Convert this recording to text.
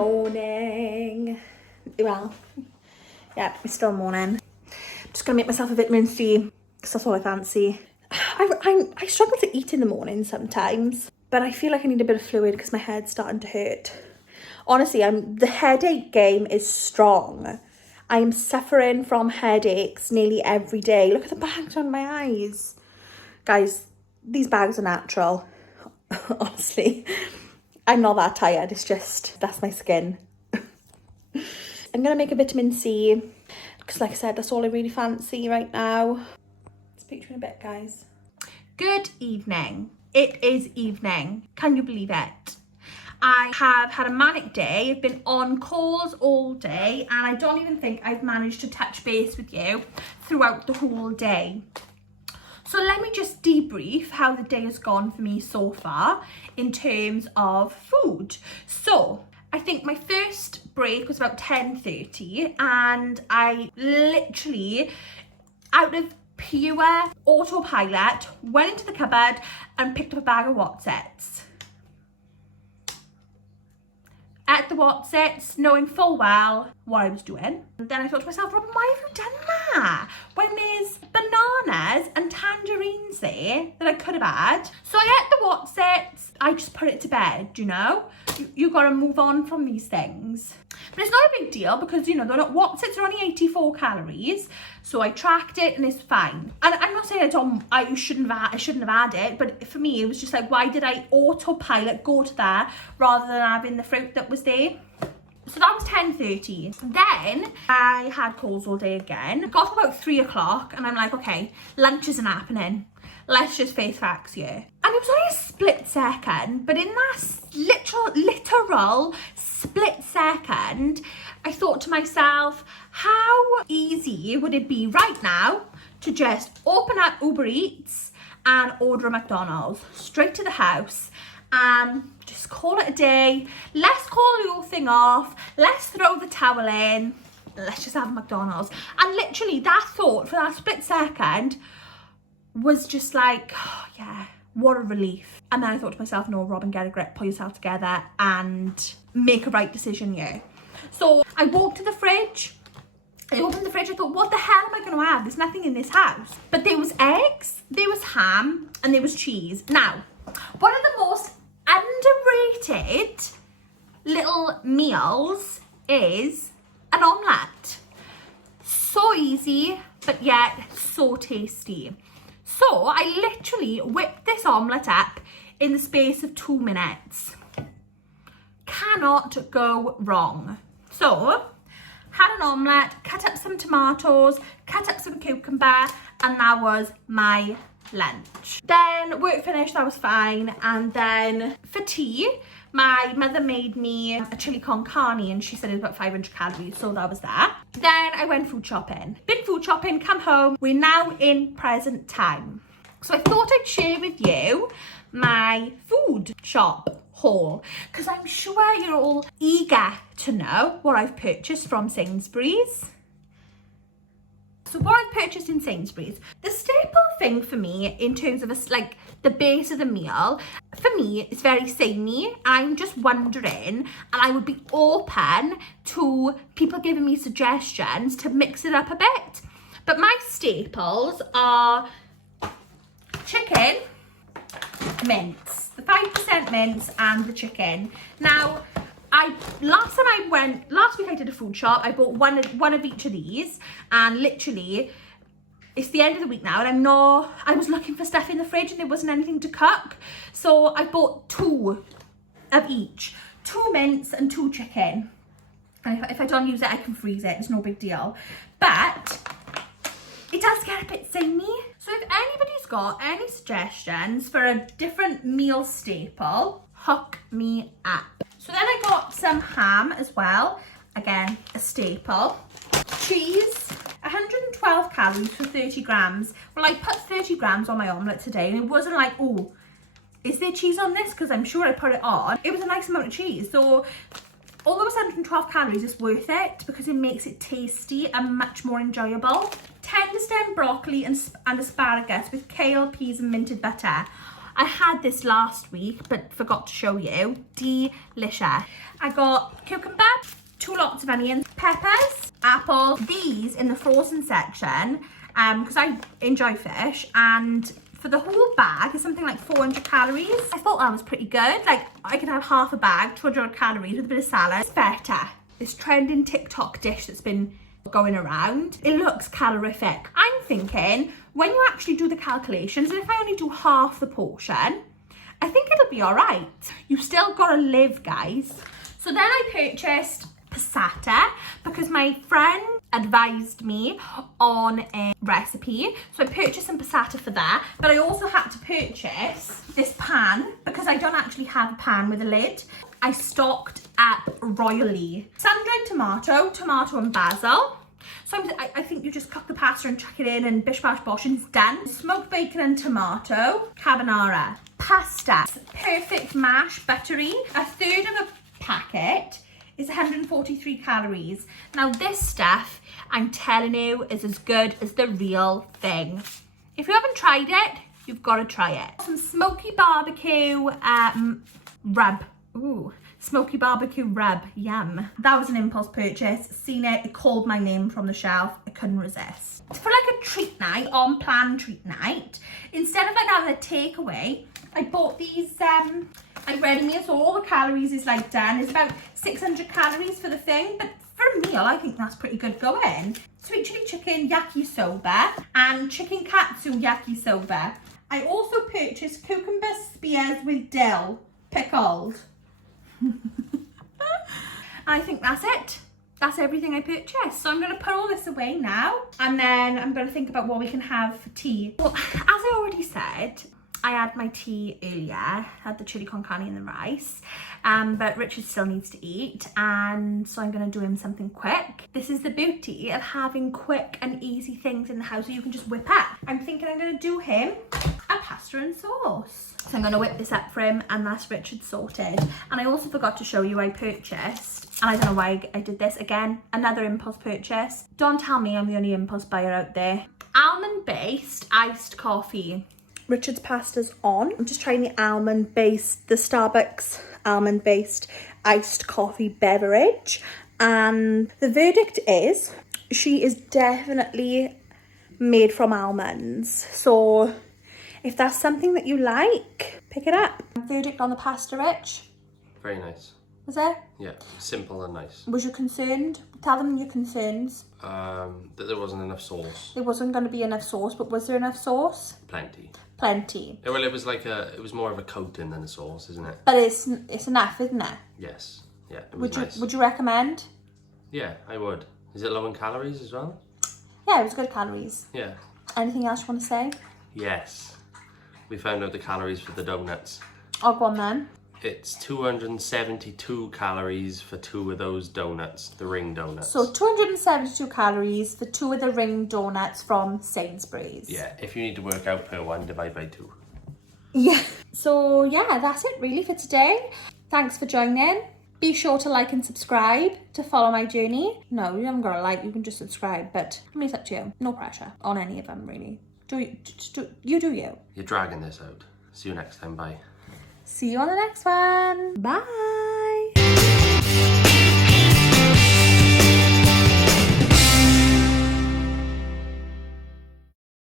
Morning. Well, yeah, it's still morning. Just gonna make myself a vitamin C because that's all I fancy. I struggle to eat in the morning sometimes, but I feel like I need a bit of fluid because my head's starting to hurt. Honestly, the headache game is strong. I am suffering from headaches nearly every day. Look at the bags on my eyes. Guys, these bags are natural. Honestly, I'm not that tired. It's just, that's my skin. I'm going to make a vitamin C because, like I said, that's all I really fancy right now. Speak to you in a bit, guys. Good evening. It is evening. Can you believe it? I have had a manic day. I've been on calls all day and I don't even think I've managed to touch base with you throughout the whole day. So let me just debrief how the day has gone for me so far in terms of food. So I think my first break was about 10:30 and I literally, out of pure autopilot, went into the cupboard and picked up a bag of Wotsits. At the Wotsits, knowing full well what I was doing. And then I thought to myself, Robin, why have you done that? When there's bananas and tangerines there that I could have had. So I ate the Wotsits. I just put it to bed, you know? You got to move on from these things. But it's not a big deal because, you know, Wotsits are only 84 calories. So I tracked it and it's fine. And I'm not saying I shouldn't have had it, but for me, it was just like, why did I autopilot go to that rather than having the fruit that was there? So that was 10:30. Then I had calls all day again. It got about 3 o'clock and I'm like, okay, lunch isn't happening. Let's just face facts here. And it was only a split second, but in that literal split second, I thought to myself, how easy would it be right now to just open up Uber Eats and order a McDonald's straight to the house and just call it a day. Let's call the whole thing off. Let's throw the towel in. Let's just have a McDonald's. And literally that thought for that split second was just like, oh yeah, what a relief. And then I thought to myself, no, Robin, get a grip, pull yourself together and make a right decision here. So I walked to the fridge. I opened the fridge. I thought, what the hell am I going to have? There's nothing in this house. But there was eggs, there was ham, and there was cheese. Now, one of the most underrated little meals is an omelette. So easy, but yet so tasty. So I literally whipped this omelette up in the space of 2 minutes. Cannot go wrong. So, had an omelette, cut up some tomatoes, cut up some cucumber, and that was my lunch. Then work finished, that was fine. And then for tea, my mother made me a chili con carne and she said it was about 500 calories, so that was that. Then I went food shopping. Been food shopping, come home. We're now in present time. So I thought I'd share with you my food shop haul because I'm sure you're all eager to know what I've purchased from Sainsbury's. So what I've purchased in Sainsbury's, the staple thing for me in terms of like the base of the meal, for me, it's very samey. I'm just wondering, and I would be open to people giving me suggestions to mix it up a bit. But my staples are chicken, mince, the 5% mince and the chicken. Now, last week I did a food shop. I bought one of each of these, and literally it's the end of the week now and I was looking for stuff in the fridge and there wasn't anything to cook. So I bought 2 of each, 2 mince and 2 chicken. And if I don't use it, I can freeze it. It's no big deal. But it does get a bit samey. So if anybody's got any suggestions for a different meal staple, hook me up. So then I got some ham as well. Again, a staple. Cheese, 112 calories for 30 grams. Well, I put 30 grams on my omelette today and it wasn't like, oh, is there cheese on this? Because I'm sure I put it on. It was a nice amount of cheese. So although it's 112 calories, it's worth it because it makes it tasty and much more enjoyable. Tender stem broccoli and asparagus with kale, peas and minted butter. I had this last week, but forgot to show you. Delicious. I got cucumber, 2 lots of onions, peppers, apple. These in the frozen section, because I enjoy fish, and for the whole bag is something like 400 calories. I thought that was pretty good. Like, I could have half a bag, 200 calories with a bit of salad. It's feta, this trending TikTok dish that's been going around. It looks calorific. I'm thinking, when you actually do the calculations, and if I only do half the portion, I think it'll be all right. You've still got to live, guys. So then I purchased passata because my friend advised me on a recipe, so I purchased some passata for that. But I also had to purchase this pan because I don't actually have a pan with a lid. I stocked up royally. Sun-dried tomato and basil. So I think you just cook the pasta and chuck it in and bish bash bosh and it's done. Smoked bacon and tomato carbonara. Pasta, perfect mash, buttery. 1/3 of a packet is 143 calories. Now this stuff, I'm telling you, is as good as the real thing. If you haven't tried it, you've got to try it. Some smoky barbecue rub. Ooh, smoky barbecue rub, yum. That was an impulse purchase. Seen it, it called my name from the shelf. I couldn't resist. For like a treat night, on-plan treat night, instead of like having a takeaway, I bought these like ready meals, so all the calories is like done. It's about 600 calories for the thing, but for a meal, I think that's pretty good going. Sweet chili chicken yakisoba and chicken katsu yakisoba. I also purchased cucumber spears with dill pickled. I think that's it. That's everything I purchased. So I'm going to put all this away now, and then I'm going to think about what we can have for tea. Well, as I already said, I had my tea earlier, had the chili con carne and the rice, but Richard still needs to eat, and so I'm going to do him something quick. This is the beauty of having quick and easy things in the house that you can just whip up. I'm thinking I'm going to do him a pasta and sauce. So I'm going to whip this up for him, and that's Richard sorted. And I also forgot to show you I purchased, and I don't know why I did this again, another impulse purchase. Don't tell me I'm the only impulse buyer out there. Almond-based iced coffee. Richard's pasta's on. I'm just trying the the Starbucks almond-based iced coffee beverage. And the verdict is, she is definitely made from almonds. So if that's something that you like, pick it up. Verdict on the pasta, Rich? Very nice. Was it? Yeah, simple and nice. Was you concerned? Tell them your concerns. That there wasn't enough sauce. There wasn't going to be enough sauce, but was there enough sauce? Plenty. Plenty. Yeah, well, it was more of a coating than a sauce, isn't it? But it's enough, isn't it? Yes. Yeah, it was nice. Would you recommend? Yeah, I would. Is it low in calories as well? Yeah, it was good calories. Yeah. Anything else you want to say? Yes. We found out the calories for the donuts. Oh, go on then. It's 272 calories for 2 of those donuts, the ring donuts. So 272 calories for 2 of the ring donuts from Sainsbury's. Yeah, if you need to work out per one, divide by 2. Yeah. So yeah, that's it really for today. Thanks for joining. Be sure to like and subscribe to follow my journey. No, you haven't got to like, you can just subscribe, but I mean, it's up to you. No pressure on any of them really. You do you. You're dragging this out. See you next time, bye. See you on the next one. Bye.